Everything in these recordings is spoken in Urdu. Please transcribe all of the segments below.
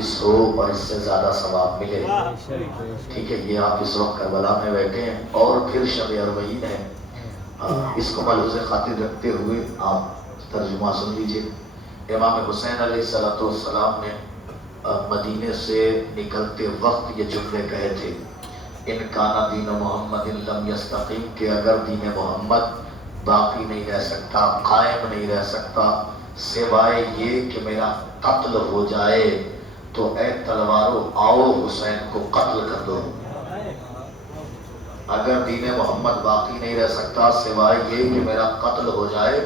خالص ہو اور اس سے زیادہ ثواب ملے. ٹھیک ہے، یہ آپ اس وقت کربلا میں بیٹھے ہیں اور پھر شب اربعین ہے. اس کو ملحوظ خاطر رکھتے ہوئے آپ ترجمہ سن لیجئے. امام حسین علیہ السلام نے مدینے سے نکلتے وقت یہ جملے کہے تھے، ان کانا دین محمد لم یستقیم، کہ اگر دین محمد باقی نہیں رہ سکتا، قائم نہیں رہ سکتا سوائے یہ کہ میرا قتل ہو جائے، تو اے تلوارو آؤ حسین کو قتل کر دو. اگر دین محمد باقی نہیں رہ سکتا سوائے یہ کہ میرا قتل ہو جائے،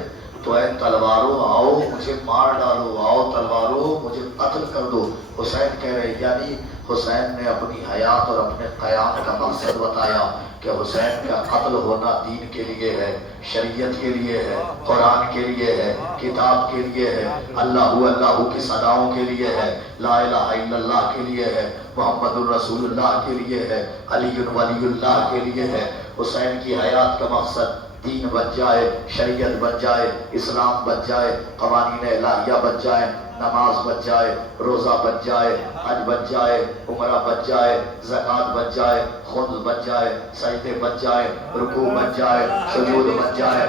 تو اے تلوارو آؤ مجھے مار ڈالو، آؤ تلوارو مجھے قتل کر دو. حسین کہہ رہے، یعنی حسین نے اپنی حیات اور اپنے قیام کا مقصد بتایا کہ حسین کا قتل ہونا دین کے لیے ہے، شریعت کے لیے ہے، قرآن کے لیے ہے، کتاب کے لیے ہے، اللہ کی صداؤں کے لیے ہے، لا الہ الا اللہ کے لیے ہے، محمد الرسول اللہ کے لیے ہے، علی ولی اللہ کے لیے ہے. حسین کی حیات کا مقصد دین بچ جائے، شریعت بچ جائے، اسلام بچ جائے، قوانین الہیہ بچ جائے، نماز بچ جائے، روزہ بچ جائے، حج بچ جائے، عمرہ بچ جائے، زکوٰۃ بچ جائے، خمس بچ جائے، سجدے بچ جائے، رکوع بچ جائے، سجود بچ جائے.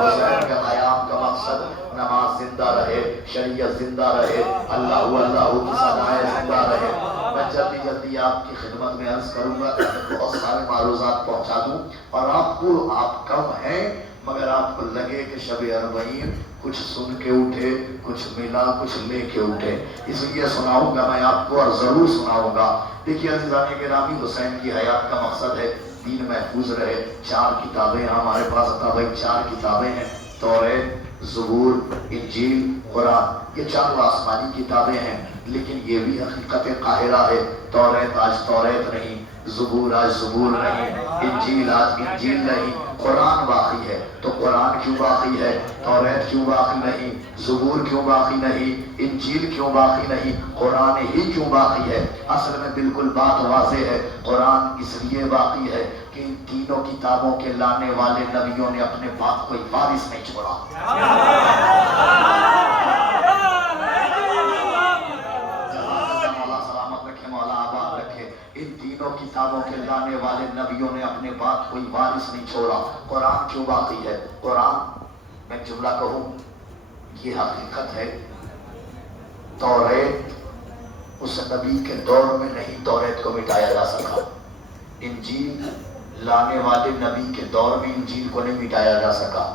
حسین کا قیام کا مقصد نماز زندہ رہے، شریعت زندہ رہے، اللہ کی صدائیں زندہ رہے. میں جلدی آپ کی خدمت میں عرض کروں گا، بہت سارے معروضات پہنچا دوں، اور آپ کم ہیں مگر آپ کو لگے کہ شب اربعین کچھ سن کے اٹھے، کچھ ملا، کچھ لے کے اٹھے، اس لیے سناؤں گا میں آپ کو اور ضرور سناؤں گا. دیکھیے عزیزان گرامی، حسین کی حیات کا مقصد ہے دین محفوظ رہے. 4 کتابیں ہمارے پاس تھا بھائی، 4 کتابیں ہیں، توریت، زبور، انجیل، قرآن. یہ 4 آسمانی کتابیں ہیں، لیکن یہ بھی حقیقت قاہرہ ہے. توریت آج توریت نہیں، زبور آج زبور نہیں، انجیل آج انجیل نہیں، قرآن باقی ہے. تو قرآن کیوں باقی ہے؟ توریت کیوں باقی نہیں؟ زبور کیوں باقی نہیں؟ انجیل کیوں باقی نہیں؟ قرآن ہی کیوں باقی ہے؟ اصل میں بالکل بات واضح ہے. قرآن اس لیے باقی ہے کہ ان تینوں کتابوں کے لانے والے نبیوں نے اپنے بعد کوئی وارث نہیں چھوڑا. ان تینوں کتابوں کے لانے والے نبیوں نے اپنے بعد کوئی وارث نہیں چھوڑا. قرآن کیوں باقی ہے؟ قرآن میں جملہ کہوں، یہ حقیقت ہے. توریت اس نبی کے دور میں نہیں توریت کو مٹایا جا سکا. انجیل لانے والے نبی کے دور میں انجیل کو نہیں مٹایا جا سکا.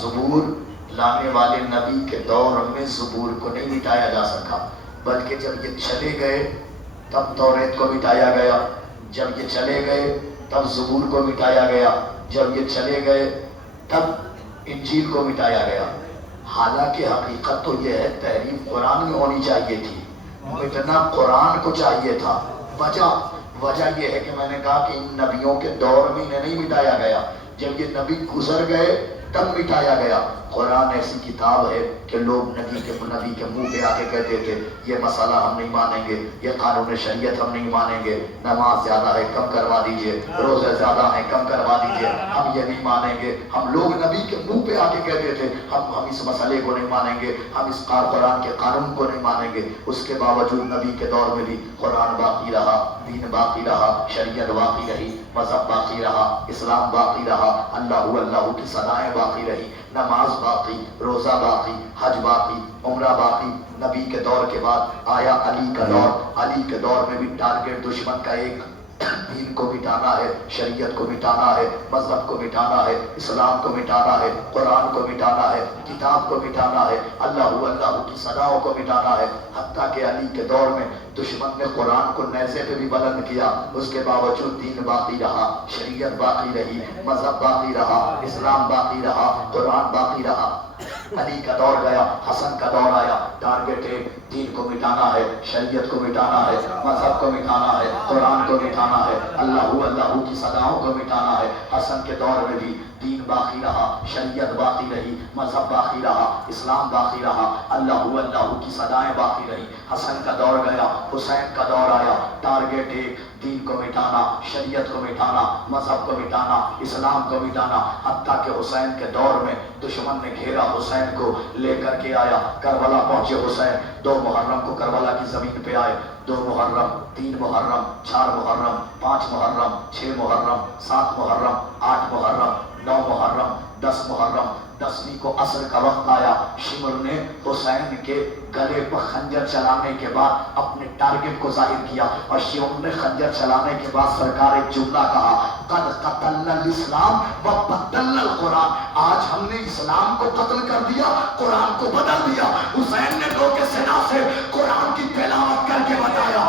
زبور لانے والے نبی کے دور میں زبور کو نہیں مٹایا جا سکا، بلکہ جب یہ چلے گئے تب توریت کو مٹایا گیا، جب یہ چلے گئے تب زبور کو مٹایا گیا، جب یہ چلے گئے تب انجیل کو مٹایا گیا. حالانکہ حقیقت تو یہ ہے تحریف قرآن میں ہونی چاہیے تھی، مٹنا قرآن کو چاہیے تھا. وجہ یہ ہے کہ میں نے کہا کہ ان نبیوں کے دور میں انہیں نہیں مٹایا گیا، جب یہ نبی گزر گئے تب مٹایا گیا. قرآن ایسی کتاب ہے کہ لوگ نبی کے منہ پہ آ کے کہتے تھے یہ مسئلہ ہم نہیں مانیں گے، یہ قانون شریعت ہم نہیں مانیں گے، نماز زیادہ ہے کم کروا دیجئے، روزے زیادہ ہیں کم کروا دیجئے، ہم یہ نہیں مانیں گے. ہم لوگ نبی کے منہ پہ آ کے کہتے تھے ہم اس مسئلے کو نہیں مانیں گے، ہم اس قرآن کے قانون کو نہیں مانیں گے. اس کے باوجود نبی کے دور میں بھی قرآن باقی رہا، دین باقی رہا، شریعت باقی رہی، مذہب باقی رہا، اسلام باقی رہا، اللہ کی صدائیں باقی رہی، نماز باقی، روزہ باقی، حج باقی، عمرہ باقی. نبی کے دور کے بعد آیا علی کا دور. علی کے دور میں بھی ٹارگٹ دشمن کا ایک، دین کو مٹانا ہے، شریعت کو مٹانا ہے، مذہب کو مٹانا ہے، اسلام کو مٹانا ہے، قرآن کو مٹانا ہے، کتاب کو مٹانا ہے، اللہ کی صداؤں کو مٹانا ہے. حتیٰ کہ علی کے دور میں دشمن نے قرآن کو نیزے پہ بھی بلند کیا، اس کے باوجود دین باقی رہا، شریعت باقی رہی، مذہب باقی رہا، اسلام باقی رہا، قرآن باقی رہا. علی کا دور گیا، حسن کا دور آیا. ٹارگٹ ہے دین کو مٹانا ہے، شریعت کو مٹانا ہے، مذہب کو مٹانا ہے، قرآن کو مٹانا ہے، اللہ کی صداؤں کو مٹانا ہے. حسن کے دور میں بھی دین باقی رہا، شریعت باقی رہی، مذہب باقی رہا، اسلام باقی رہا، اللہ اللہ کی صدائیں باقی رہی۔ حسن کا دور گیا، حسین کا دور آیا، ٹارگیٹ ایک، دین کو مٹانا، شریعت کو مٹانا، مذہب کو مٹانا، اسلام کو مٹانا، حتیٰ کہ حسین کے دور میں دشمن نے گھیرا حسین کو، لے کر کے آیا کربلا پہنچے حسین، 2 محرم کو کربلا کی زمین پہ آئے، 2 محرم، 3 محرم، 4 محرم، 5 محرم، 6 محرم، 7 محرم، 8 محرم، 9 محرم، 10 محرم، 10ویں کو عصر کا وقت آیا، شمر نے حسین کے گلے پر خنجر چلانے کے بعد اپنے ٹارگٹ کو ظاہر کیا، اور شمر نے خنجر چلانے کے بعد سرکار ایک جملہ کہا، قد قتلنا الاسلام وبدلنا القرآن، آج ہم نے اسلام کو قتل کر دیا، قرآن کو بدل دیا۔ حسین نے لوگ کے سنا سے قرآن کی تلاوت کر کے بتایا،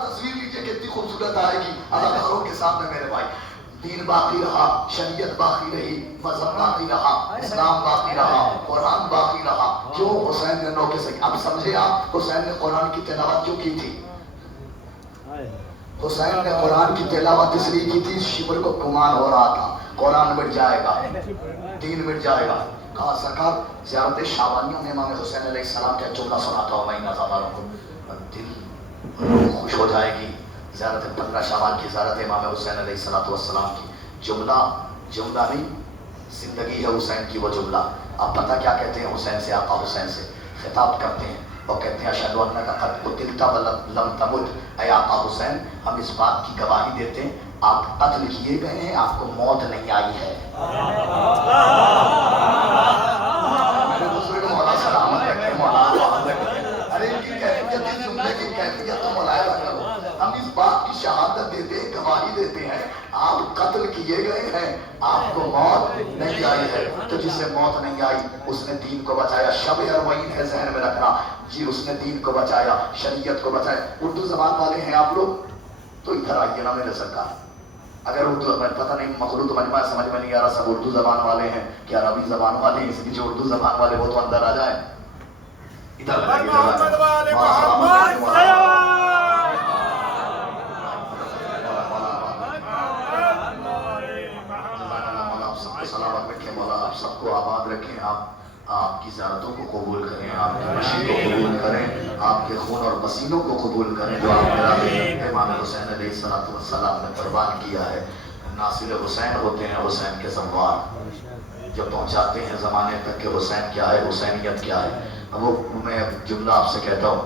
تصویر لیجیے کتنی خوبصورت آئے گی اداکاروں کے سامنے میرے بھائی۔ دین باقی رہا، شریعت باقی رہی، مذہب باقی رہا، اسلام باقی رہا، قرآن باقی رہا۔ کیوں حسین نے نو کے سکے؟ اب سمجھے آپ حسین نے قرآن کی تلاوت کیوں کی تھی؟ حسین نے قرآن کی تلاوت اس لیے کی تھی، شمر کو گمان ہو رہا تھا قرآن مٹ جائے گا، دین مٹ جائے گا۔ کہا سرکار زیارت شعبانیہ میں امام حسین علیہ السلام کا جملہ سناتا ہوں مہینہ زبانوں کو، دل روح خوش ہو جائے گی۔ زیارت 15 شوال کی زیارت امام حسین علیہ السلام کی، جملہ نہیں، زندگی ہے حسین کی وہ جملہ۔ اب پتہ کیا کہتے ہیں حسین سے؟ آقا حسین سے خطاب کرتے ہیں اور کہتے ہیں اشہد انک قد قتلت ولم تمت، اے آقا حسین ہم اس بات کی گواہی دیتے ہیں آپ قتل کیے گئے ہیں، آپ کو موت نہیں آئی ہے۔ میرے دوسرے کو مولا سلامت رکھے، مولا سلامت رکھے۔ ارے ان کی کیفیت، اس جملے کی کیفیت تو ملاحظہ کرو۔ ہم اس بات کی شہادت دیتے ہیں، گواہی دیتے ہیں آپ قتل کیے گئے ہیں، آپ کو موت نہیں آئی ہے۔ تو جسے موت نہیں آئی اس نے دین کو بچایا۔ شب اربعین ہے ذہن میں رکھنا جی، اس نے دین کو بچایا، شریعت کو بچایا۔ اردو زبان والے ہیں آپ لوگ تو ادھر آئیے نا میرے سرکار۔ اگر اردو پتہ نہیں مخلوط مجمع سمجھ میں نہیں آ رہا، سب اردو زبان والے ہیں کہ عربی زبان والے ہیں، اس لیے جو اردو زبان والے وہ تو اندر آ جائیں۔ ادھر سلامت رکھیں مولا، آپ سب کو آباد رکھیں، آپ کی زیارتوں کو قبول کریں، آپ کی مشین کو قبول کریں، آپ کے خون اور پسینوں کو قبول کریں جو آپ میرا امام حسین علیہ السلام نے قربان کیا ہے۔ ناصر حسین ہوتے ہیں حسین کے زموار، جو پہنچاتے ہیں زمانے تک کہ حسین کیا ہے، حسینیت کیا ہے۔ اب وہ میں جملہ آپ سے کہتا ہوں،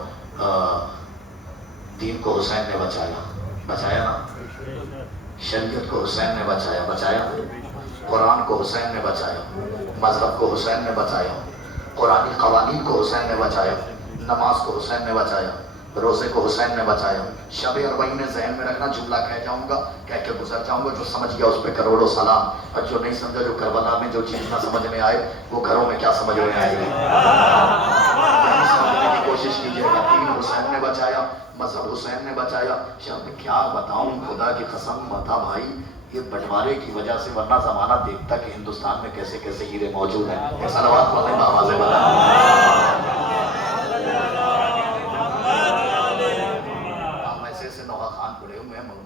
دین کو حسین نے بچایا نا، شریعت کو حسین نے بچایا، قرآن کو حسین نے بچایا، مذہب کو حسین نے بچایا، قرآنی قوانین کو حسین نے بچایا، نماز کو حسین نے بچایا، روزے کو حسین نے بچایا۔ شب اربعین میں ذہن میں رکھنا، جملہ کہہ جاؤں گا، کہہ کے گزر جاؤں گا، جو سمجھ گیا اس پہ کروڑوں سلام، اور جو نہیں سمجھا، جو کربلا میں جو چیز نہ سمجھ میں آئے وہ گھروں میں کیا سمجھ میں آئے گی، سمجھنے کی کوشش کیجیے گا۔ دین حسین نے بچایا، مذہب حسین نے بچایا۔ شب کیا بتاؤں، خدا کی قسم بتا بھائی، یہ بٹوارے کی وجہ سے، ورنہ زمانہ دیکھتا کہ ہندوستان میں کیسے کیسے ہیرے موجود ہیں۔ صلوات پڑھیں بآواز بلند۔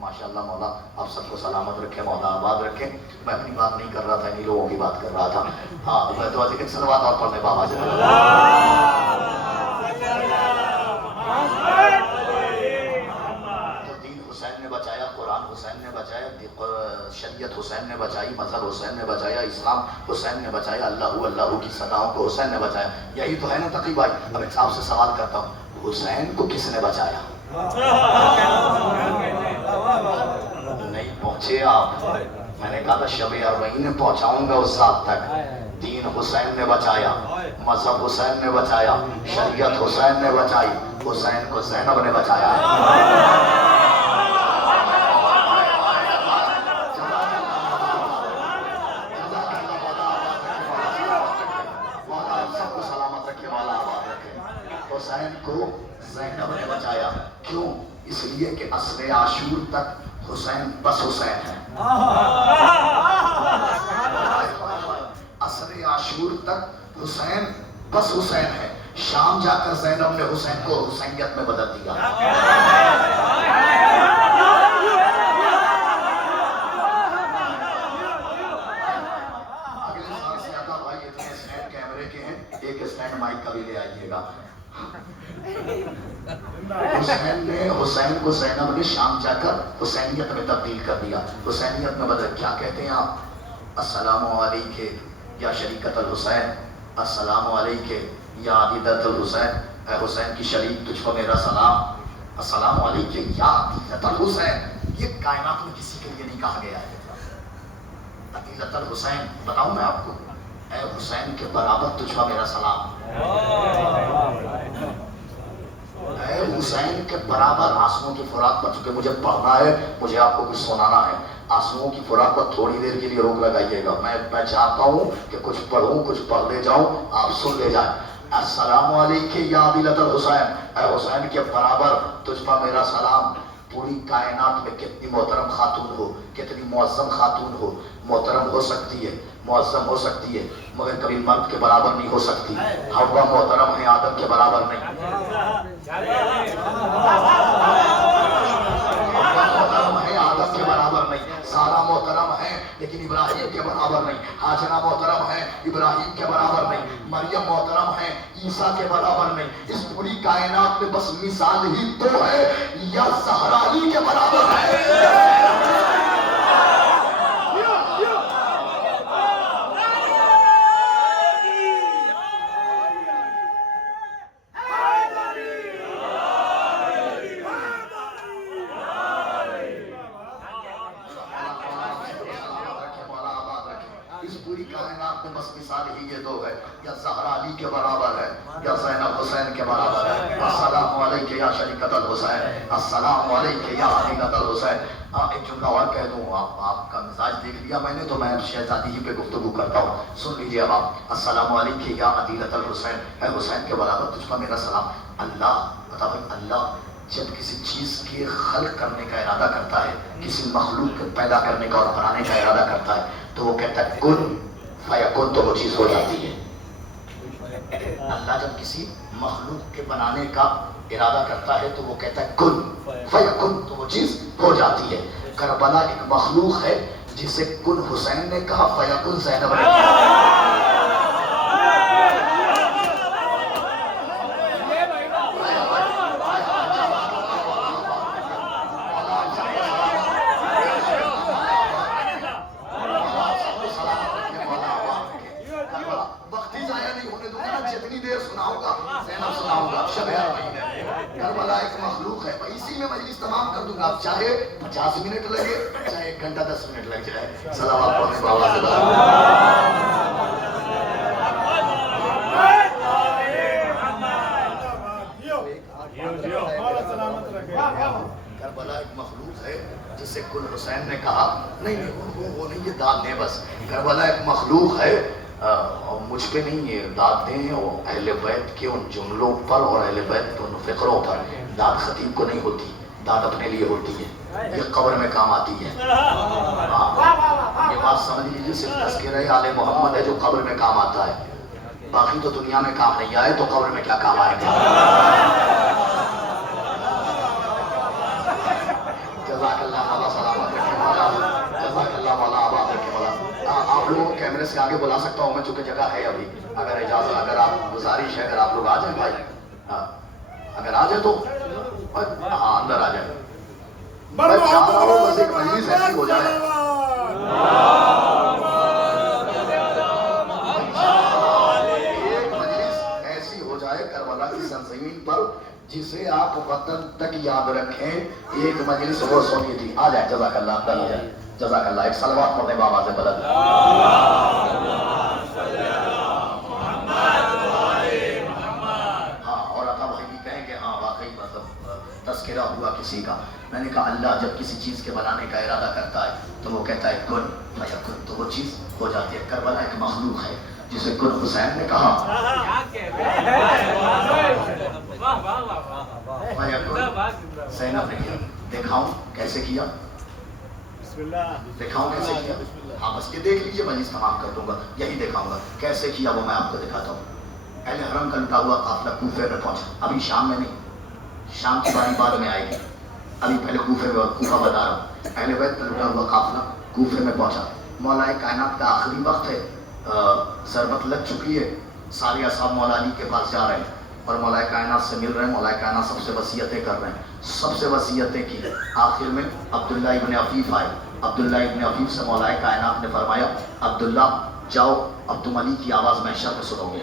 ماشاءاللہ مولا آپ سب کو سلامت رکھے، مولا آباد رکھے۔ میں اپنی بات نہیں کر رہا تھا، انہیں لوگوں کی بات کر رہا تھا۔ ہاں میں تو ایک صلوات اور پڑھنے بابا سے تو دین حسین نے بچایا، قرآن حسین نے بچایا، شریعت حسین نے بچائی، مذہب حسین نے بچایا، اسلام حسین نے بچایا، اللہ کی صداؤں کو حسین نے بچایا۔ یہی تو ہے نا تقی بھائی۔ اب ایک صاحب سے سوال کرتا ہوں، حسین کو کس نے بچایا؟ نہیں پہنچے آپ۔ میں نے کہا تھا شب اربعین میں پہنچاؤں گا اس ذات تک۔ دین حسین نے بچایا، مذہب حسین نے بچایا، شریعت حسین نے بچائی، حسین کو زینب نے بچایا۔ سب کو سلامت رکھے، والا آباد رکھے۔ حسین کو زینب نے بچایا۔ کیوں؟ اس لیے کہ عصر عاشور تک حسین بس حسین ہے. عصر عاشور تک حسین بس حسین ہے. شام جا کر زینب نے حسین کو حسینیت میں بدل دیا. اگلے سال سے آتا بھائی اتنے اسٹینڈ کیمرے کے ہیں, ایک اسٹینڈ مائک کا بھی لے آئیے گا. حسین کو زینب نے شام جا کر حسینیت میں تبدیل کر دیا, حسینیت میں بدل. کیا کہتے ہیں آپ؟ السلام علیکم یا شریکت الحسین, السلام علیکم یا عدیدت الحسین. اے حسین کی شریک تجھ کو میرا سلام. السلام علیکم یا عدیدت الحسین. یہ کائنات میں کسی کے لیے نہیں کہا گیا ہے. عدیدت الحسین بتاؤں میں آپ کو, اے حسین کے برابر تجھ کو میرا سلام. اے حسین کے برابر آنسوؤں کی فراق پر, چونکہ مجھے پڑھنا ہے, مجھے آپ کو کچھ سنانا ہے. آنسوؤں کی فراق پر تھوڑی دیر کے لیے روک لگائیے گا. میں چاہتا ہوں کہ کچھ پڑھوں, کچھ پڑھ لے جاؤں, آپ سن لے جائیں. السلام علیکم یا عدیلۃ الحسین, اے حسین کے برابر تجھ پر میرا سلام. پوری کائنات میں کتنی محترم خاتون ہو, کتنی معظم خاتون ہو, محترم ہو سکتی ہے, معظم ہو سکتی ہے, مگر کبھی مرد کے برابر نہیں ہو سکتی. حوا محترم ہے, آدم کے برابر نہیں. محترم ہے, آدم کے برابر نہیں. سارا محترم ہے لیکن ابراہیم کے برابر نہیں. ہاجرہ محترم ہے, ابراہیم کے برابر نہیں. مریم محترم ہے, عیسیٰ کے برابر نہیں. اس پوری کائنات میں بس مثال ہی تو ہے, یا زہرا علی کے برابر ہے. اس پوری کائنات میں بس مثال ہی یہ دو ہے, یا زہرا علی کے برابر ہے یا زینب حسین کے برابر ہے. السلام علیکم یا شریکت الحسین, السلام علیکم یا عدیلۃ الحسین. ایک جملہ اور کہہ دوں, آپ کا مزاج دیکھ لیا میں نے, تو میں شہزادی ہی پہ گفتگو کرتا ہوں, سن لیجیے اب آپ. السلام علیکم یا عدیلۃ الحسین, اے حسین کے برابر تجھ پر میرا سلام. اللہ بتا بھائی, اللہ جب کسی چیز کے خلق کرنے کا ارادہ کرتا ہے, کسی مخلوق کو پیدا کرنے کا اور بنانے کا ارادہ کرتا ہے, تو وہ کہتا ہے کن فیکن, تو وہ چیز ہو جاتی ہے. اللہ جب کسی مخلوق کے بنانے کا ارادہ کرتا ہے تو وہ کہتا ہے کن فیکن, تو وہ چیز ہو جاتی ہے. کربلا ایک مخلوق ہے جسے کن حسین نے کہا, فیکن زینب نے کہا. کربلا ایک مخلوق ہے, اسی میں مجلس تمام کر دوں گا. آپ چاہے 50 منٹ لگے, چاہے 1 گھنٹہ 10 منٹ لگ جائے. صلوات پڑھنے بابا سے کربلا ایک مخلوق ہے جسے کل حسین نے کہا, نہیں وہ نہیں, یہ داد دیں بس. کربلا ایک مخلوق ہے, مجھ پہ نہیں یہ داد دیں, وہ اہل بیت کے ان جملوں پر اور اہل بیت کے ان فقروں پر. داد خطیب کو نہیں ہوتی, داد اپنے لیے ہوتی ہے, یہ قبر میں کام آتی ہے. یہ بات سمجھ لیجیے, صرف تذکرہ آل محمد ہے جو قبر میں کام آتا ہے, باقی تو دنیا میں کام نہیں آئے تو قبر میں کیا کام آئے گا. جزاک اللہ مولا سلامت رکھے مولا, جزاک اللہ مولا آباد رکھے مولا. آپ لوگوں کو کیمرے سے آگے بلا سکتا ہوں میں, چونکہ جگہ ہے ابھی. اگر اجازت, اگر آپ گزارش ہے, اگر آپ لوگ آ جائیں بھائی, اگر آ جائے تو ہاں اندر آ جائے. میں چاہ رہا ہوں بس ایک مجلس ایسی ہو جائے, ایک مجلس ایسی ہو جائے کربلا کی سرزمین پر جسے آپ وطن تک یاد رکھیں. ایک مجلس وہ سونی تھی. آ جائے, جزاک اللہ, اندر آ جائے. جزاک اللہ. ایک صلوات پڑھنے بابا سے بلند. ہاں, اور عطا بھائی بھی کہیں کہ ہاں واقعی مطلب تذکرہ ہوا کسی کا. میں نے کہا اللہ جب کسی چیز کے بنانے کا ارادہ کرتا ہے تو وہ کہتا ہے کن فیکن, تو وہ چیز ہو جاتی ہے. کربلا ایک مخلوق ہے جسے کن حسین نے کہا, زینب نے کیا. دکھاؤں کیسے کیا؟ دکھاؤں کیسے کیا؟ ہاں بس یہ دیکھ لیجیے، میں تمام کر دوں گا، یہی دکھاؤں گا کیسے کیا، وہ میں آپ کو دکھاتا ہوں. اہل حرم کا لٹا ہوا قافلہ کوفے میں پہنچا. ابھی شام میں نہیں، شام کی باری بعد میں آئے گی، ابھی پہلے کوفے میں، کوفہ بتا رہا ہوں. اہل بیت کا لٹا ہوا قافلہ کوفے میں پہنچا. مولا کائنات کا آخری وقت ہے، ضربت لگ چکی ہے، سارے اصحاب مولا علی کے پاس جا رہے ہیں اور مولا کائنات سے مل رہے ہیں. مولا کائنات سب سے وصیتیں کر رہے ہیں، سب سے وصیتیں کی. آخر میں عبداللہ ابن عفیف آئے. عبداللہ ابن عفیف سے مولا کائنات نے فرمایا عبداللہ جاؤ، اب تم علی کی آواز محشر میں سنو گے.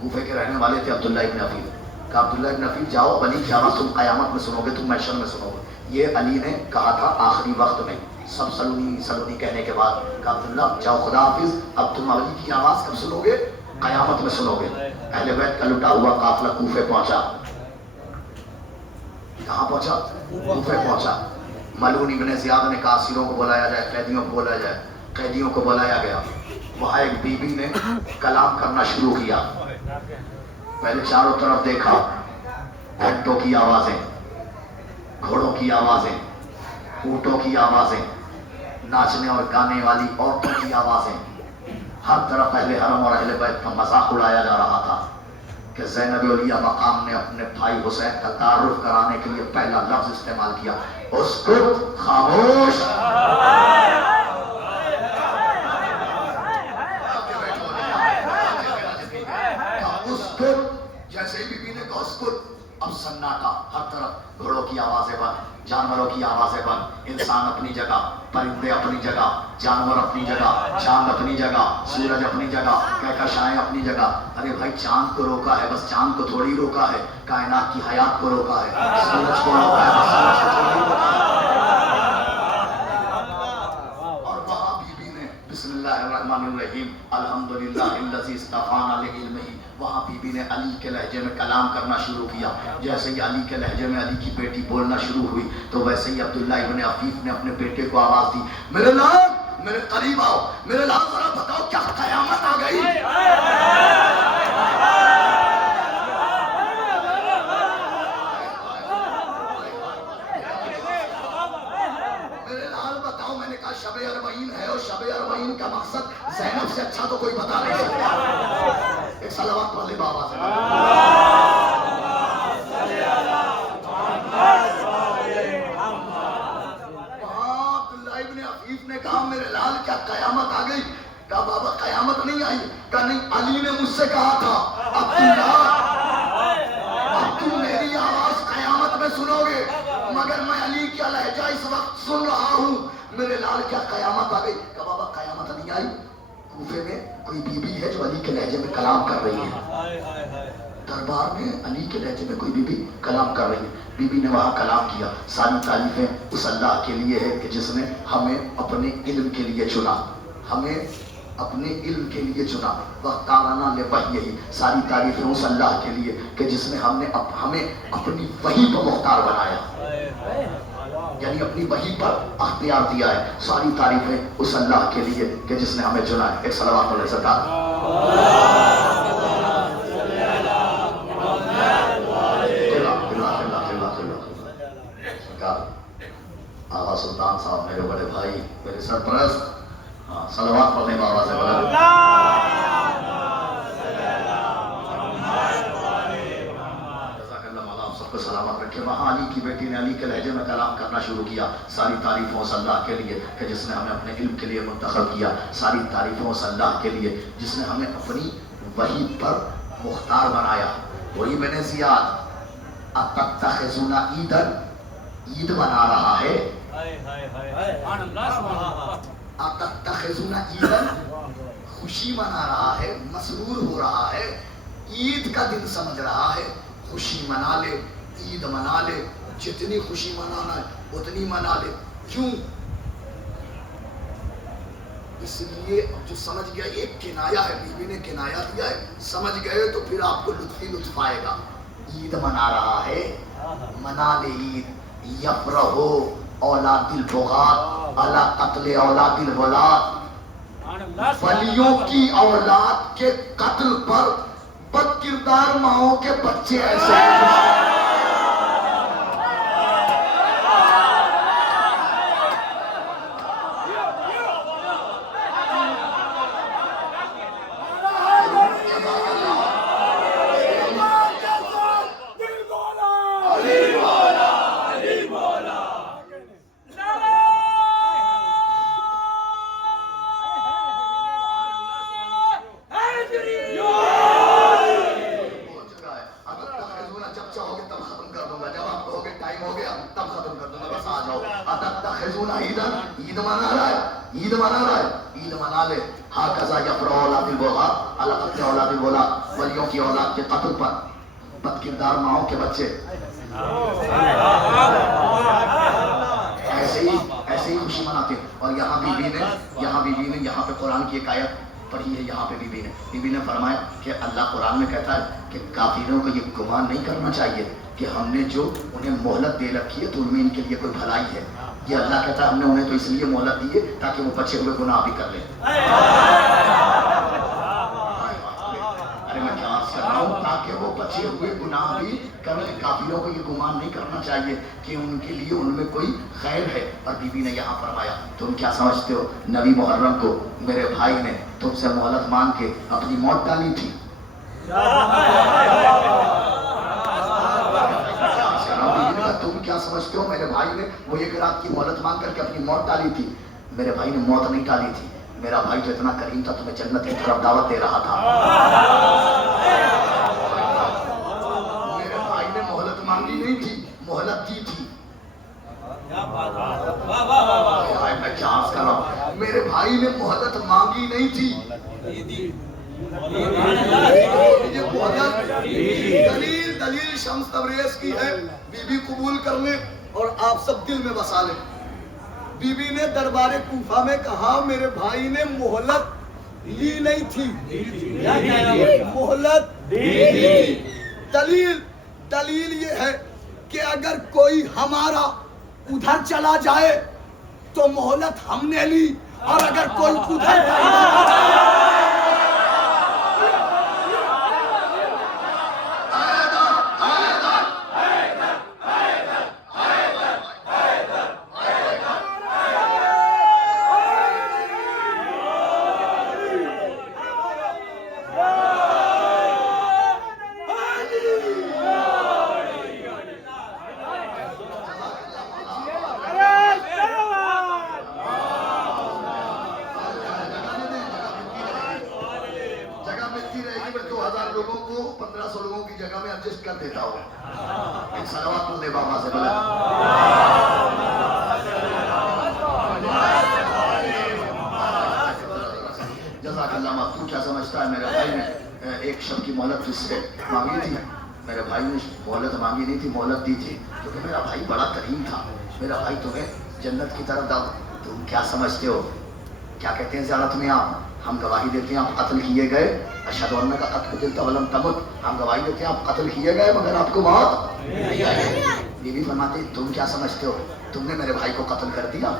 کوفے کے رہنے والے تھے عبداللہ ابن عفیف. کہا عبداللہ ابن عفیف جاؤ، علی کی آواز تم قیامت میں سنو گے، تم محشر میں سنو گے. یہ علی نے کہا تھا آخری وقت میں، سب سلونی سلونی کہنے کے بعد. کہا عبداللہ جاؤ، خدا حافظ، اب تم علی کی آواز کب سنو گے؟ قیامت میں سنو گے. اہل بیت کا لٹا ہوا قافلہ کوفے پہنچا. کہاں پہنچا؟ کوفے پہنچا. ملعون ابن زیاد نے کہا اسیروں کو بلایا جائے، قیدیوں کو بلایا جائے. قیدیوں کو بلایا گیا. وہاں ایک بی بی نے کلام کرنا شروع کیا. پہلے چاروں طرف دیکھا، گھنٹوں کی آوازیں، گھوڑوں کی آوازیں، اونٹوں کی آوازیں، ناچنے اور گانے والی عورتوں کی آوازیں. ہر طرف اہل حرم اور اہل بیت کا مذاق اڑایا جا رہا تھا کہ زینب اولیاء مقام نے اپنے بھائی حسین کا تعارف کرانے کے لیے پہلا لفظ استعمال کیا، اسکت، خاموش. جیسے ہی بی بی نے کہا اسکت، اب سناٹا. ہر طرف گھوڑوں کی آوازیں بند، جانوروں کی آوازیں بند. انسان اپنی جگہ، پرندے اپنی جگہ، جانور اپنی جگہ، چاند اپنی جگہ، سورج اپنی جگہ، کہکشائیں اپنی جگہ. ارے بھائی چاند کو روکا ہے، بس چاند کو تھوڑی روکا ہے، کائنات کی حیات کو روکا ہے. سورج کو روکا ہے، بس سورج کو تھوڑی روکا ہے. اور وہاں بی بی نے بسم اللہ الرحمن الرحیم الحمدللہ الذی اصطفانا لعلمہ، وہاں بی بی نے علی کے لہجے میں کلام کرنا شروع کیا. جیسے ہی علی کے لہجے میں علی کی بیٹی بولنا شروع ہوئی تو ویسے ہی عبداللہ ابن عفیف نے اپنے بیٹے کو آواز دی، میرے لال میرے قریب آؤ، میرے لال ذرا بتاؤ کیا قیامت آ گئی؟ میرے لال بتاؤ. میں نے کہا شب اربعین ہے اور شب اربعین کا مقصد زینب سے اچھا تو کوئی بتا نہیں سکتا. ایک صلوات پڑھ لے بابا سے. عبداللہ ابن عفیف نے کہا میرے لال کیا قیامت آ گئی؟ کہا بابا قیامت نہیں آئی. کہا نہیں، علی نے مجھ سے کہا تھا عبداللہ اب تم میری آواز قیامت میں سنو گے، مگر میں علی کا لہجہ اس وقت سن رہا ہوں. میرے لال کیا قیامت آ گئی؟ کہا بابا قیامت نہیں آئی. کوفے میں کوئی بی بی ہے جو علی کے لہجے میں کلام کر رہی ہے. دربار میں علی کے لہجے میں کوئی بی بی کلام کر رہی ہے. بی بی نے وہاں کلام کیا. ساری تعریفیں اس اللہ کے لیے ہے کہ جس نے ہمیں اپنے علم کے لیے چنا، ہمیں اپنے علم کے لیے چنا. وَاخْتَارَنَا لِوَحْيِهِ، ساری تعریفیں اس اللہ کے لیے کہ جس نے ہمیں اپنی وحی پر مختار بنایا، یعنی اپنی وحی پر اختیار دیا ہے. ساری تعریفیں اس اللہ کے لیے کہ جس نے ہمیں چنا ہے. ایک صلوات علیہ سرکار. آغا سلطان صاحب میرے بڑے بھائی، میرے سرپرست، صلوات پڑھنے بابا سے بڑا. کو سلامت رکھے. وہاں علی کی بیٹی نے علی کے لہجے میں کلام کرنا شروع کیا. ساری تعریفوں اس اللہ کے لیے کہ جس نے ہمیں اپنے علم کے لیے منتخب کیا. ساری تعریفوں اس اللہ کے لیے جس نے ہمیں اپنی وحی پر مختار بنایا. وہی میں نے زیاد اتتخذون عیدا، عید بنا رہا ہے. اتتخذون عیدا، خوشی منا رہا ہے، مسرور ہو رہا ہے، عید کا دن سمجھ رہا ہے. خوشی منا لے، عید منا لے، جتنی خوشی منانا ہے اتنی منا لے. کیوں؟ اس لیے جو سمجھ گیا یہ کنایا ہے، بی بی نے کنایا دیا ہے، سمجھ گئے تو پھر آپ کو لطف ہی لطف آئے گا. عید منا رہا ہے، منا لے عید. یفرحو اولاد البغاة علی قتل اولاد الولاد، ولیوں کی اولاد کے قتل پر بد کردار ماؤں کے بچے ایسے ہیں ولیوں کی اولاد کے قتل پر بد کردار ماؤں کے بچے ایسے ہی خوشی مناتے ہیں. اور یہاں بیوی نے یہاں پہ قرآن کی ایک آیت پڑھی ہے. یہاں پہ بیوی نے فرمایا کہ اللہ قرآن میں کہتا ہے کہ کافروں کو یہ گمان نہیں کرنا چاہیے کہ ہم نے جو انہیں مہلت دے رکھی ہے تو ان میں ان کے لیے کوئی بھلائی ہے. یہ اللہ کہتا ہے ہم نے انہیں تو اس لیے مہلت دی ہے تاکہ وہ بچے ہوئے گناہ بھی کر لیں. تاکہ وہ بچے ہوئے گناہ بھی کر لیں. کافروں کو یہ گمان نہیں کرنا چاہیے کہ ان کے لیے ان میں کوئی خیر ہے. اور بیوی نے یہاں فرمایا تم کیا سمجھتے ہو نبی محرم کو میرے بھائی نے تم سے مہلت مانگ کے اپنی موت ٹالی تھی. تم کیا سمجھتے ہو میرے بھائی نے وہ ایک رات کی مہلت مانگ کر کے اپنی موت ٹالی تھی. میرے بھائی نے موت نہیں ٹالی تھی. میرا بھائی تو اتنا کریم تھا تمہیں جنت کی طرف دعوت دے رہا تھا. میرے بھائی نے مہلت مانگی نہیں تھی مہلت دی تھی. میں کیا عرض کر رہا ہوں میرے بھائی نے مہلت مانگی نہیں تھی. یہ مہلت دلیل شمس تبریز کی ہے. بی بی قبول کر لیں اور آپ سب دل میں بسا لیں. بی بی نے دربار کوفہ میں کہا میرے بھائی نے مہلت لی نہیں تھی مہلت دلیل یہ ہے کہ اگر کوئی ہمارا ادھر چلا جائے تو مہلت ہم نے لی اور اگر کوئی ادھر لوگوں کو 1500 لوگوں کی جگہ میں ایڈجسٹ کر دیتا ہوں. ایک صلوات تو دے بابا سے بلا. جزاک اللہ. تو کیا سمجھتا ہے میرے بھائی نے ایک شب کی مہلت تجھ سے مانگی تھی. میرے بھائی نے مہلت مانگی نہیں تھی مہلت دی تھی کیونکہ میرا بھائی بڑا کریم تھا. میرا بھائی تمہیں جنت کی طرف دعوت. تم کیا سمجھتے ہو کیا کہتے ہیں زیارت میں آپ ہم گواہی دیتے ہیں آپ قتل کیے گئے. اشہد ان کا قتل ولم تمت. ہم گواہی دیتے ہیں آپ قتل کیے گئے مگر آپ کو موت نہیں آئی. یہ بھی فرماتے تم کیا سمجھتے ہو تم نے میرے بھائی کو قتل کر دیا.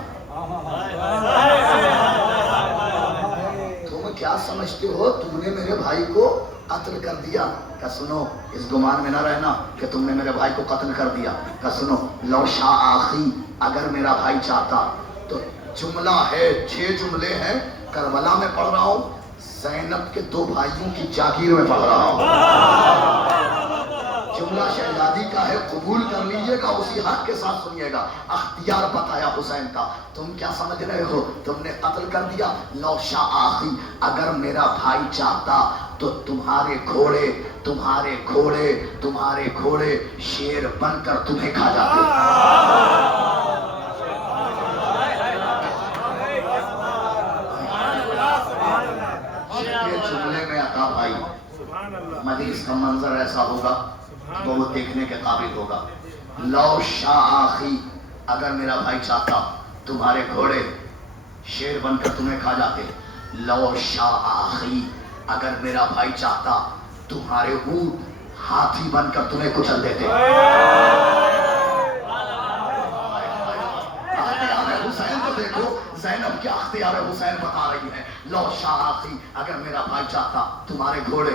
تم کیا سمجھتے ہو تم نے میرے بھائی کو قتل کر دیا. کہ سنو اس گمان میں نہ رہنا کہ تم نے میرے بھائی کو قتل کر دیا. کہ سنو لو شاء آخی اگر میرا بھائی چاہتا تو جملہ ہے 6 جملے ہیں. کربلا میں پڑھ رہا ہوں زینب کے 2 بھائیوں کی جاگیر میں پڑھ رہا ہوں. جملہ شہزادی کا ہے قبول کر لیجئے گا اسی حق کے ساتھ سنیے گا. اختیار بتایا حسین کا. تم کیا سمجھ رہے ہو تم نے قتل کر دیا. لو شاء آخی اگر میرا بھائی چاہتا تو تمہارے گھوڑے شیر بن کر تمہیں کھا جاتے. جملے میں عطا بھائی مجلس کا منظر ایسا ہوگا تو وہ دیکھنے کے قابل ہوگا. لو شاء آخی اگر میرا بھائی چاہتا تمہارے گھوڑے شیر بن کر تمہیں کھا جاتے. لو شاء آخی اگر میرا بھائی چاہتا تمہارے اونٹ ہاتھی بن کر تمہیں کچل دیتے. حسین کو دیکھو زینب کیا اختیار حسین بتا رہی ہے. لو شاء آخی اگر میرا بھائی چاہتا تمہارے گھوڑے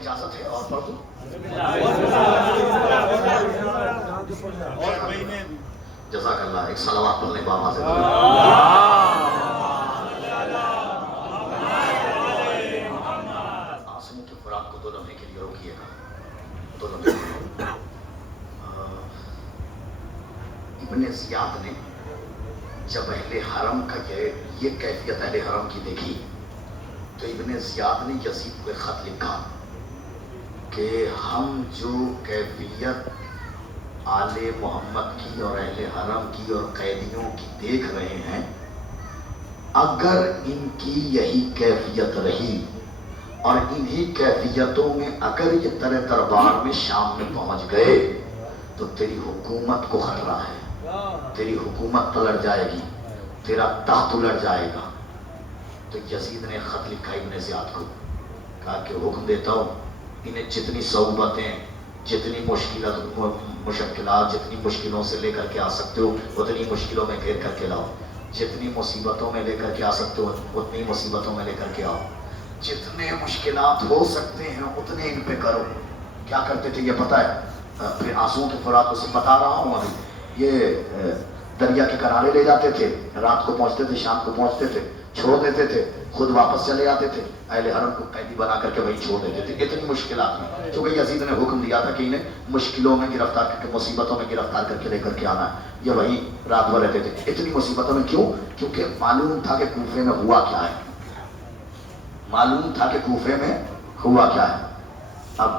اجازت ہے اور پڑھ دوں؟ جزاک اللہ. ایک صلوات پڑھنے کو آواز ہے. آنسوؤں کے فراق کو 2 لمحے کے لیے روکیے گا. 2 لمحے. ابن زیاد نے جب اہل حرم کا یہ کیفیت اہل حرم کی دیکھی تو ابن زیاد نے یزید کو خط لکھا کہ ہم جو کیفیت آل محمد کی اور اہل حرم کی اور قیدیوں کی دیکھ رہے ہیں، اگر ان کی یہی کیفیت رہی اور انہی کیفیتوں میں اگر یہ در دربار میں شام میں پہنچ گئے تو تیری حکومت کو خطرہ ہے، تیری حکومت پلٹ جائے گی، تیرا تخت الٹ جائے گا. تو یزید نے خط لکھا ابن زیاد کو، کہا کہ حکم دیتا ہوں انہیں جتنی صعوبتیں، جتنی مشکلات، جتنی مشکلوں سے لے کر کے آ سکتے ہو اتنی مشکلوں میں گھیر کر کے لاؤ، جتنی مصیبتوں میں لے کر کے آ سکتے ہو اتنی مصیبتوں میں لے کر کے آؤ، جتنے مشکلات ہو سکتے ہیں اتنے ان پہ کرو. کیا کرتے تھے یہ پتہ ہے؟ پھر آنسوؤں کے فراق سے بتا رہا ہوں ابھی. یہ دریا کے کنارے لے جاتے تھے، رات کو پہنچتے تھے، شام کو پہنچتے تھے، چھوڑ دیتے تھے، خود واپس چلے آتے تھے، اہل حرم کو قیدی بنا کر کے وہی چھوڑ دیتے تھے. اتنی مشکلات میں چونکہ یزید نے حکم دیا تھا کہ انہیں مشکلوں میں گرفتار کر کے، مصیبتوں میں گرفتار کر کے لے کر کے آنا ہے. یہ وہی رات بھر رہتے تھے. اتنی مصیبتوں میں کیوں؟ کیونکہ معلوم تھا کہ کوفے میں ہوا کیا ہے، معلوم تھا کہ کوفے میں ہوا کیا ہے. اب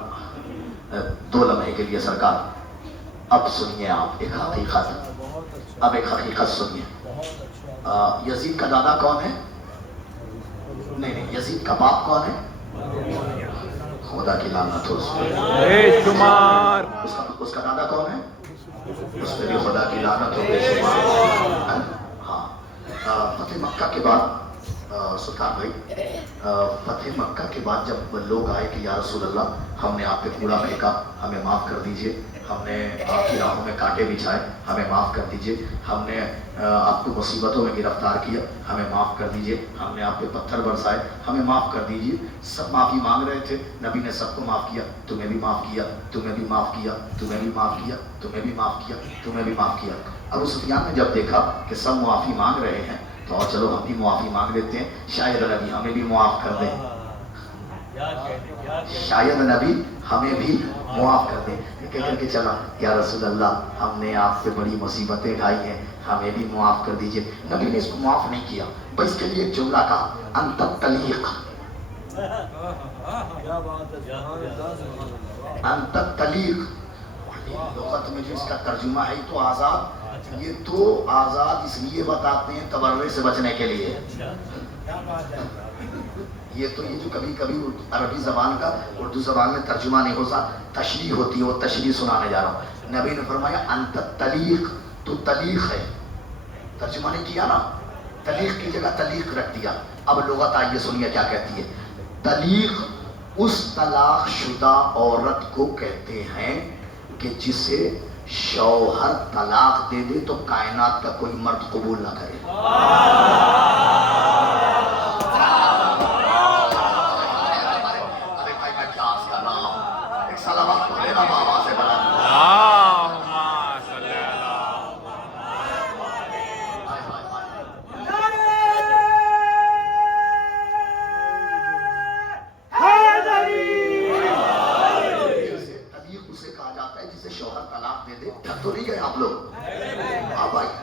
2 لمحے کے لیے سرکار اب سنیے آپ ایک حقیقت. اب ایک حقیقت سنیے. یزید کا دادا کون ہے؟ نہیں، یزید کا باپ کون ہے؟ خدا کی لعنت ہو اس پہ. اس کا دادا کون ہے؟ اس پہ بھی خدا کی لعنت ہو بے شمار. ہاں، فتح مکہ کے بعد سلطان بھائی، فتح مکہ کے بعد جب لوگ آئے کہ یا رسول اللہ ہم نے آپ پہ کوڑا پھینکا، ہمیں معاف کر دیجئے، ہم نے آپ کی راہوں میں کانٹے بچھائے، ہمیں معاف کر دیجئے، ہم نے آپ کو مصیبتوں میں گرفتار کیا، ہمیں معاف کر دیجئے، ہم نے آپ پہ پتھر برسائے، ہمیں معاف کر دیجئے. سب معافی مانگ رہے تھے. نبی نے سب کو معاف کیا. تمہیں بھی معاف کیا، تمہیں بھی معاف کیا، تمہیں بھی معاف کیا، تمہیں بھی معاف کیا، تمہیں بھی معاف کیا. ابو سفیان نے جب دیکھا کہ سب معافی مانگ رہے ہیں تو اور چلو ہم بھی معافی مانگ لیتے ہیں، شاید نبی ہمیں بھی معاف کر دیں، شاید نبی ہمیں بھی معاف کر دیں. کہہ کر کے چلا یا رسول اللہ ہم نے آپ سے بڑی مصیبتیں اٹھائی ہیں، ہمیں بھی معاف کر دیجئے. نبی نے اس کو معاف نہیں کیا، بس اس کے لیے ایک جملہ کہا انت الطلیق، انت الطلیق. لغت میں جو اس کا ترجمہ ہے تو آزاد، یہ تو آزاد اس لیے بتاتے ہیں تبرئے سے بچنے کے لیے. یہ جو کبھی کبھی عربی زبان کا اردو زبان میں ترجمہ نہیں ہوتا، تشریح ہوتی ہے، وہ تشریح سنانے جا رہا ہوں. نبی نے فرمایا انت طلیق، تو طلیق ہے. ترجمہ نہیں کیا نا، طلیق کی جگہ طلیق رکھ دیا. اب لغت آئیے سنیے کیا کہتی ہے. طلیق اس طلاق شدہ عورت کو کہتے ہیں کہ جسے شوہر طلاق دے دے تو کائنات کا کوئی مرد قبول نہ کرے.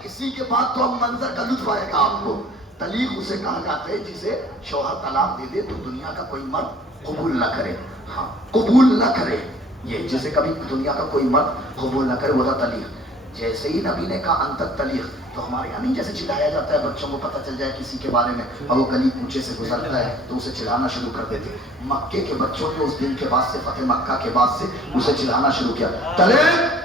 اسی کے بعد تو اب منظر کا لطف آئے گا آپ کو. طلیق اسے کہا جاتا ہے جسے شوہر طلاق دے دے تو دنیا کا کوئی مرد قبول نہ کرے. ہاں، قبول نہ کرے، یہ جسے کبھی دنیا کا کوئی مرد قبول نہ کرے وہ تھا طلیق. جیسے ہی نبی نے کہا انت طلیق تو ہمارے یہاں نہیں جیسے چڑھایا جاتا ہے بچوں کو پتہ چل جائے کسی کے بارے میں اور وہ گلی کوچے سے گزرتا ہے تو اسے چڑھانا شروع کر دیتے. مکے کے بچوں نے اس دن کے بعد سے، فتح مکہ کے بعد سے اسے چڑھانا شروع کیا. طلیق،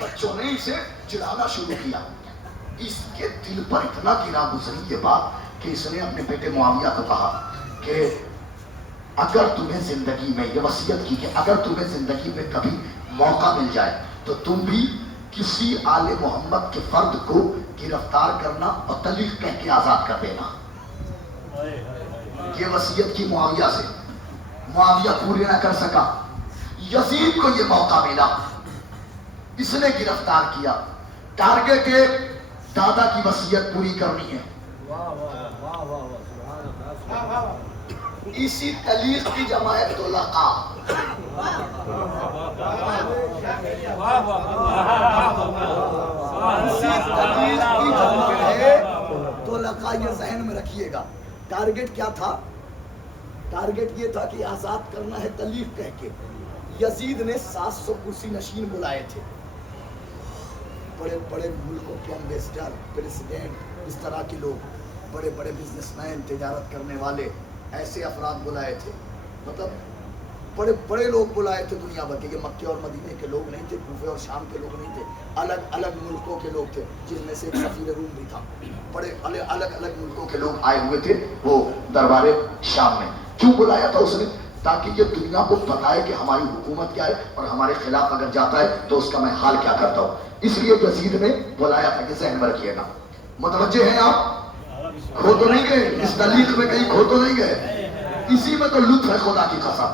بچوں نے اسے چڑھانا شروع کیا. اس کے دل پر اتنا گرا گزری یہ بات کہ اس نے اپنے بیٹے معاویہ کو کہا کہ اگر تمہیں زندگی میں، یہ وصیت کی کہ اگر تمہیں زندگی میں کبھی موقع مل جائے تو تم بھی کسی آل محمد کے فرد کو گرفتار کرنا اور طلیق کہہ کے آزاد کر دینا. یہ وصیت کی معاویہ سے، معاویہ پوری نہ کر سکا، یزید کو یہ موقع ملا، اس نے گرفتار کیا، ٹارگٹ ایک دادا کی وصیت پوری کرنی ہے، اسی تلیق کی جمع ہے طلقاء، اسی تلیق کی جمع ہے طلقاء، یہ ذہن میں رکھیے گا۔ ٹارگٹ کیا تھا؟ ٹارگٹ یہ تھا کہ آزاد کرنا ہے طلیق کہہ کے۔ یزید نے 700 کرسی نشین بلائے تھے، بڑے بڑے ملکوں کے امبیسڈر، پریزیڈنٹ، اس طرح کے لوگ، بڑے بڑے بزنس مین، تجارت کرنے والے، ایسے افراد بلائے تھے، مطلب بڑے بڑے لوگ بلائے تھے دنیا بھر کے۔ یہ مکے اور مدینے کے لوگ نہیں تھے، کوفے اور شام کے لوگ نہیں تھے، الگ الگ ملکوں کے لوگ تھے، جن میں سے ایک سفیر روم بھی تھا۔ بڑے الگ الگ ملکوں کے لوگ آئے ہوئے تھے وہ دربار شام میں۔ کیوں بلایا تھا اس نے؟ تاکہ یہ دنیا کو بتائے کہ ہماری حکومت کیا ہے، اور ہمارے خلاف اگر جاتا ہے تو اس کا میں حال کیا کرتا ہوں۔ اس لیے یزید نے بلایا تھا، کہ ذہن میں رکھیے گا۔ متوجہ ہیں آپ؟ کھو تو نہیں گئے اس تلیق میں، کہیں کھو تو نہیں گئے؟ اسی میں تو لطف ہے خدا کی قسم۔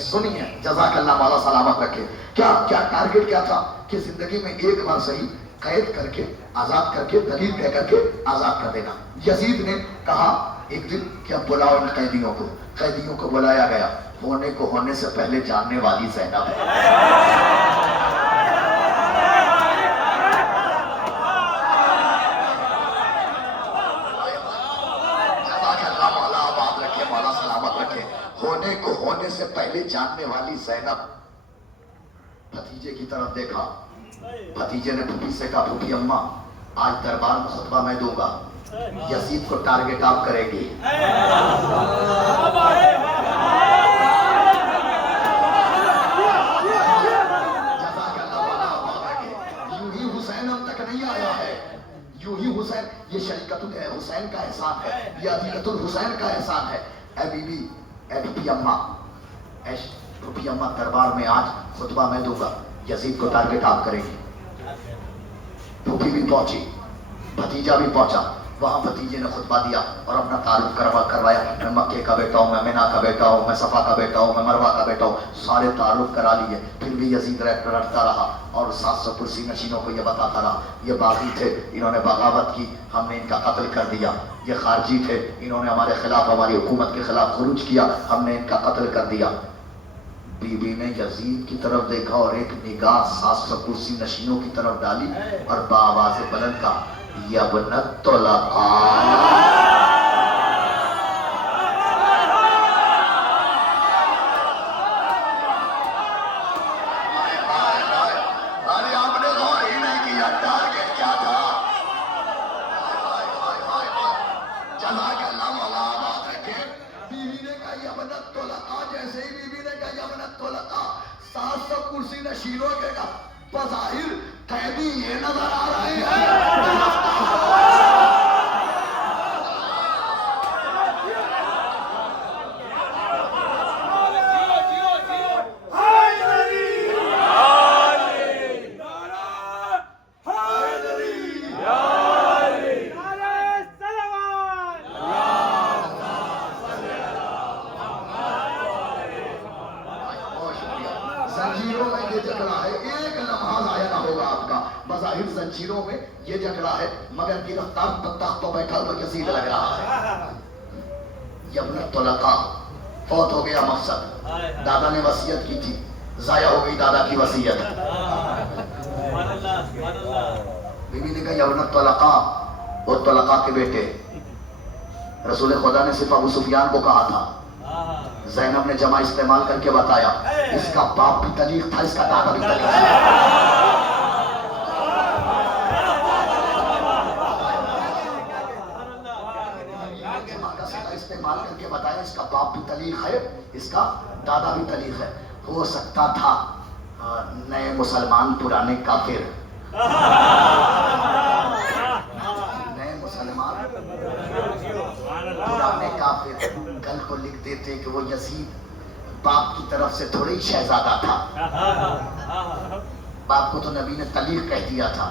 سنیے، جزاک اللہ والا سلامت رکھے۔ کیا ٹارگٹ کیا تھا؟ کہ زندگی میں ایک بار صحیح قید کر کے، آزاد کر کے، دلیل کہہ کر کے آزاد کر دینا۔ یزید نے کہا ایک دن کہ اب بلاؤ ان قیدیوں کو۔ قیدیوں کو بلایا گیا، ہونے کو ہونے سے پہلے جاننے والی زینب، ہونے کو ہونے سے پہلے جاننے والی زینب، بھتیجے کی طرف دیکھا۔ بھتیجے نے پھوپھی سے کہا، پھوپھی اماں آج دربار میں خطبہ میں دوں گا، یزید کو ٹارگٹ آپ کرے گی۔ یوں ہی حسین اب تک نہیں آیا ہے، یوں ہی حسین، یہ شریکت الحسین کا احسان ہے، یہ عقیدت الحسین کا احسان ہے۔ اے بی بی، اے پھوپھی اماں، اے پھوپھی اماں، دربار میں آج خطبہ میں دوں گا، یزید کو ٹارگٹ آپ کرے گی۔ پھوپھی بھی پہنچی، بھتیجا بھی پہنچا، وہاں بھتیجے نے خطبہ دیا اور اپنا تعارف کروایا، میں مکے کا بیٹا ہوں، میں مینا کا بیٹا ہوں، میں صفا کا بیٹا ہوں، میں مروہ کا بیٹا ہوں، سارے تعارف کرا لیے۔ پھر بھی یزید رٹتا رہا اور 700 کرسی نشینوں کو یہ بتاتا رہا، یہ باغی تھے، انہوں نے بغاوت کی، ہم نے ان کا قتل کر دیا، یہ خارجی تھے، انہوں نے ہمارے خلاف، ہماری حکومت کے خلاف خروج کیا، ہم نے ان کا قتل کر دیا۔ بی بی نے یزید کی طرف دیکھا اور ایک نگاہ 700 کرسی نشینوں کی طرف ڈالی اور بآواز بلند کہا، یا ابن الطلقاء۔ نشینوں کے بظاہر قیدی یہ نظر آ رہے ہیں، زنجیروں میں یہ جھگڑا ہے، مگر گرفتار تخت تو بیٹھا ہوا یزید لگ رہا ہے۔ ابن الطلقاء، فوت ہو گیا مقصد، دادا نے وصیت کی تھی، ضائع ہو گئی دادا کی وصیت۔ بی بی نے کہا ابن الطلقاء، وہ طلقاء کے بیٹے، رسول خدا نے صرف ابو سفیان کو کہا تھا، زینب نے جمع استعمال کر کے بتایا، اس کا باپ بھی طلیق تھا، اس کا دادا بھی طلیق تھا۔ استعمال کر کے بتایا، اس کا باپ بھی طلیق ہے، اس کا دادا بھی طلیق ہے۔ ہو سکتا تھا نئے مسلمان پرانے کافر، نئے مسلمان پرانے کافر کل کو لکھ دیتے کہ وہ یزید باپ کی طرف سے تھوڑی شہزادہ تھا، باپ کو تو نبی نے طلیق کہہ دیا تھا۔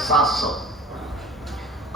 700।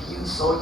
300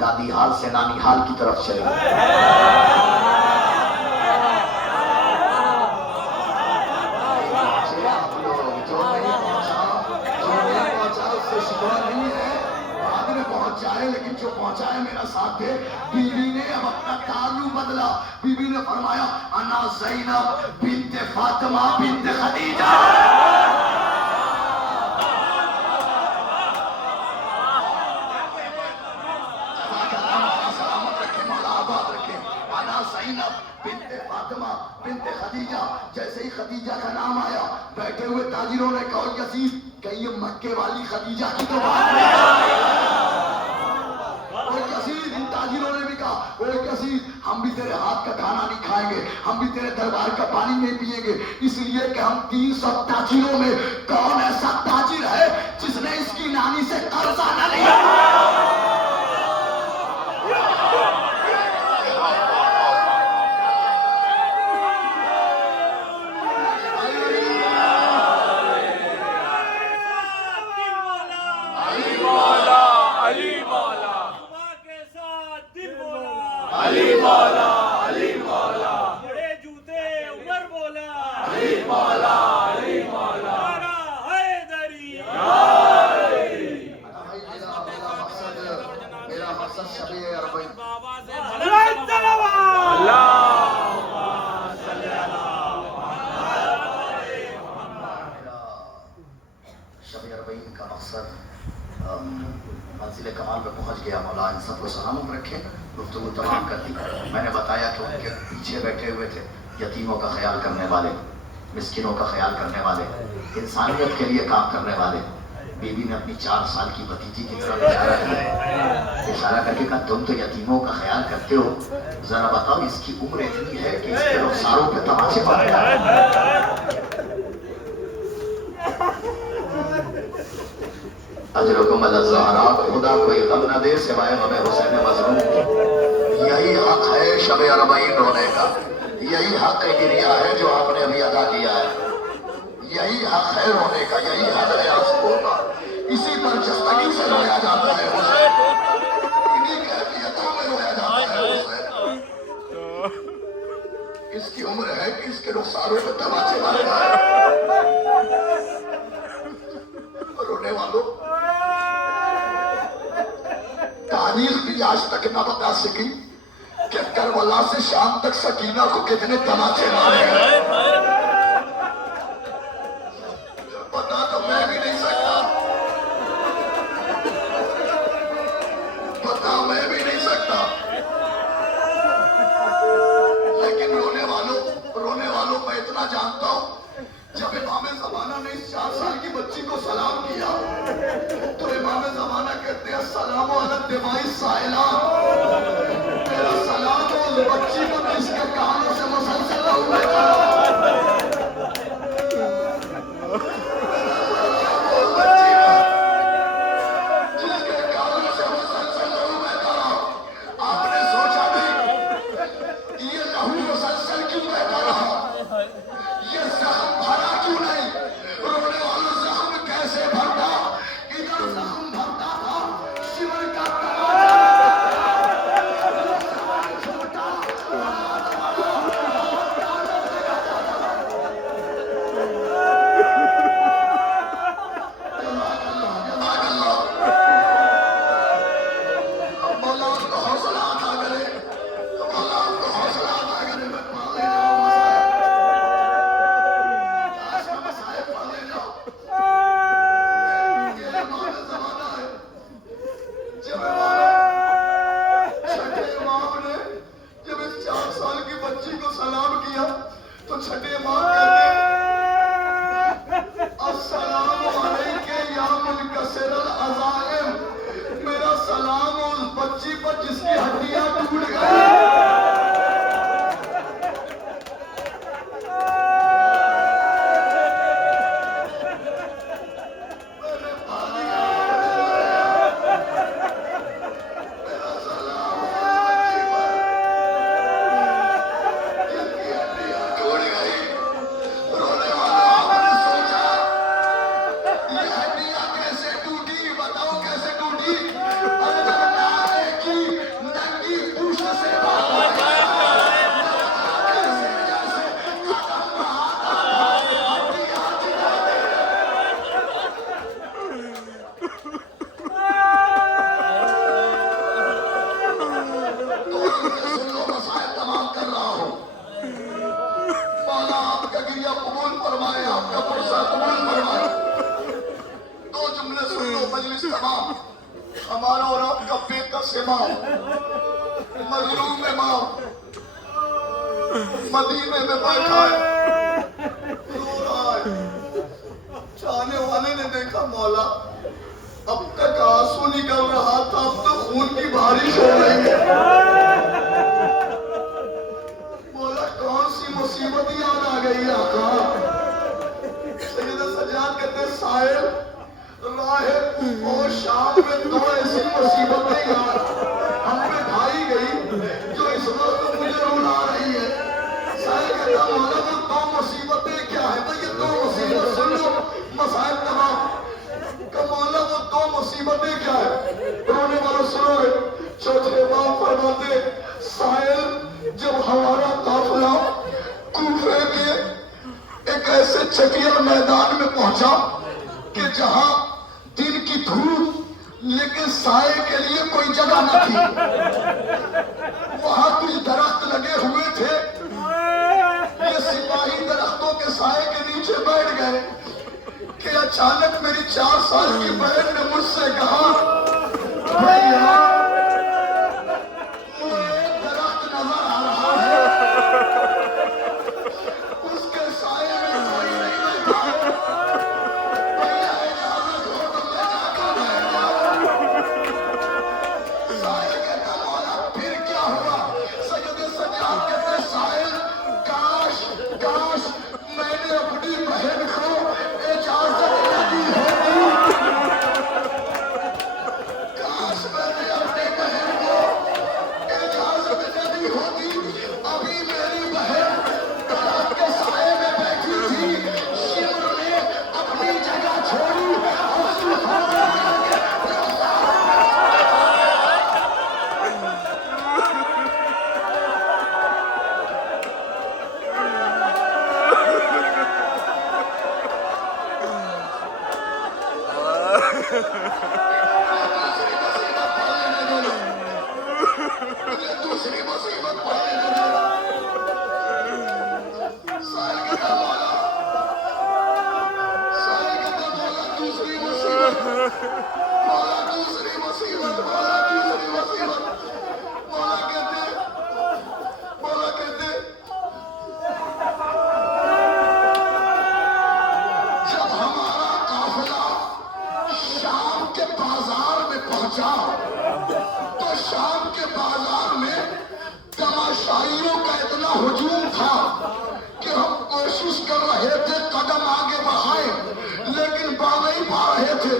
دادی حال سے نانی حال کی طرف چلے. لیکن جو پہنچا ہے میرا ساتھ دے. بیوی نے اب اپنا تعلق بدلا. بیوی نے فرمایا انا زینب بنت فاطمہ بنت خدیجہ. سلامت رکھے مولا آباد رکھے. انا زینب بنت فاطمہ بنت خدیجہ. جیسے ہی خدیجہ کا نام آیا بیٹھے ہوئے تاجروں نے کہا یزید کہ یہ مکے والی خدیجہ کی تو بات نہیں. تاجروں نے بھی کہا اوے یزید ہم بھی تیرے ہاتھ کا کھانا نہیں کھائیں گے, ہم بھی تیرے دربار کا پانی نہیں پیئیں گے, اس لیے کہ ہم 300 تاجروں میں کون ایسا تاجر ہے جس نے اس کی نانی سے قرضہ نہ لیا. منزل کمال پہ پہنچ گیا. مولا ان سب کو سلامت رکھے. گفتگو تمام کر دی. میں نے بتایا کہ ان کے پیچھے بیٹھے ہوئے تھے یتیموں کا خیال کرنے والے, مسکینوں کا خیال کرنے والے, انسانیت کے لیے کام کرنے والے. بیوی نے اپنی 4 سال کی بھتیجی کی طرف اشارہ کر کے کہا تم تو یتیموں کا خیال کرتے ہو, ذرا بتاؤ اس کی عمر اتنی ہے کہ اس کے رخساروں پہ تماچے پڑتا ہے. اجرکم الزہراء. خدا کوئی غم نہ دے سوائے غم حسین مظلوم کی. یہی حق ہے شب اربعین رونے کا, یہی حق گریہ ہے جو آپ نے ابھی ادا کیا ہے, یہی حق ہے رونے کا, یہی حق ہے آنسوؤں کا. اسی پر جستگی سے رویا جاتا ہے حسین, انہی کیفیتوں میں رویا جاتا ہے حسین. اس کی عمر ہے کہ اس کے رخساروں پہ تماچے مارتا ہے. رونے والوں تاریخ بھی آج تک نہ بتا سکی کہ کربلا سے شام تک سکینہ کو کتنے تماچے مارے ہیں. پتا تو میں بھی نہیں سکتا, پتا میں بھی نہیں سکتا. لیکن رونے والوں میں اتنا جانتا ہوں جب امام زمانہ نے اس 4 سال کی بچی کو سلام کیا تو امام زمانہ کہتے ہیں السلام علی الدماء السائلات. میرا سلام اس بچی کو جس کے کانوں سے مسلسل ہوئے تھا. امام مظلوم امام مدینے میں بیٹھا ہے رو رہا ہے. چاہنے والے نے دیکھا مولا اب تک آنسو نکل رہا تھا اب تو خون کی بارش ہو رہی ہے. مولا کون سی مصیبت یاد آ گئی آقا. سید سجاد کہتے ہیں سائل راہ اور شام میں دو ایسی مصیبتیں یاد ہم پہ ڈھائی گئی جو اس وقت مجھے رلا رہی ہے. سائل کہتا مولا وہ دو مصیبتیں کیا ہے؟ بھئی یہ دو مصیبت سن لو مسائل تمام کہ مولا وہ دو مصیبتیں کیا ہے؟ رونے والا سنو گے. چوتھے امام فرماتے سائل جب ہمارا قافلہ کوفے کے ایک ایسے چکیا میدان میں پہنچا کہ جہاں دن کی دھوپ لیکن سائے کے لیے کوئی جگہ نہ تھی. وہاں کچھ درخت لگے ہوئے تھے. یہ سپاہی درختوں کے سائے کے نیچے بیٹھ گئے کہ اچانک میری 4 سال کی بہن نے مجھ سے کہا بھیا مجھے ایک درخت نظر آ رہا ہے اس کے سائے میں کوئی نہیں بیٹھا. بھیا اجازت ہو تو میں جا کر بیٹھ جاؤں. سائل کہتا مولا پھر کیا ہوا؟ سید سجاد کہتے سائل کاش میں نے اپنی بہن کو اجازت نہ دی ہوتی. کاش میں نے اپنی بہن کو اجازت نہ دی ہوتی. ابھی میری بہن درخت کے سائے میں بیٹھی تھی. شمر نے اپنی جگہ چھوڑی اور طوفان کر کے دوسری مصیبت پڑھنے لگا. سائل کہتا مولا دوسری مصیبت مولا دوسری مصیبت مولا کہتے جب ہمارا قافلہ شام کے بازار میں پہنچا تو شام کے بازار میں تماشائیوں کا اتنا ہجوم تھا کہ ہم کوشش کر رہے تھے قدم آگے بڑھائیں لیکن بڑھ نہیں پا رہے تھے.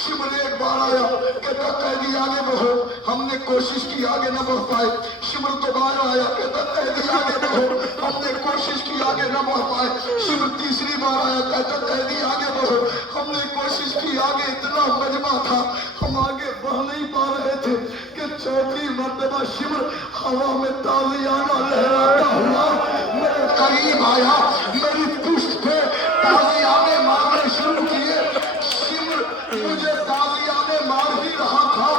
شمر ایک بار آیا کہتا قیدی آگے بڑھو. ہم نے کوشش کی آگے نہ بڑھ پائے. شمر دوبارہ آیا کہتا قیدی آگے بڑھو. ہم نے کوشش کی آگے نہ بڑھ پائے. شمر تیسری بار آیا کہتا قیدی آگے بڑھو. ہم نے کوشش کی آگے اتنا مجمع تھا ہم آگے بڑھ نہیں پا رہے تھے کہ چوتھی مرتبہ شمر ہوا میں تازیانہ لہراتا ہوا میرے قریب آیا. میری پشت پہ تازیانے مارنے شروع کیے. شمر مجھے تازیانے مار ہی رہا تھا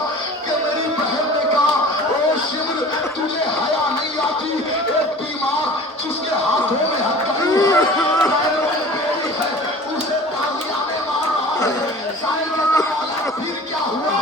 کہ میری بہن نے کہا او شمر تجھے حیا نہیں آتی. ایک بیمار جس کے ہاتھوں میں ہتھکڑی ہے پیروں میں بیڑی ہے اسے تازیانے مار رہا ہے. سائل کا مولا پھر کیا ہوا؟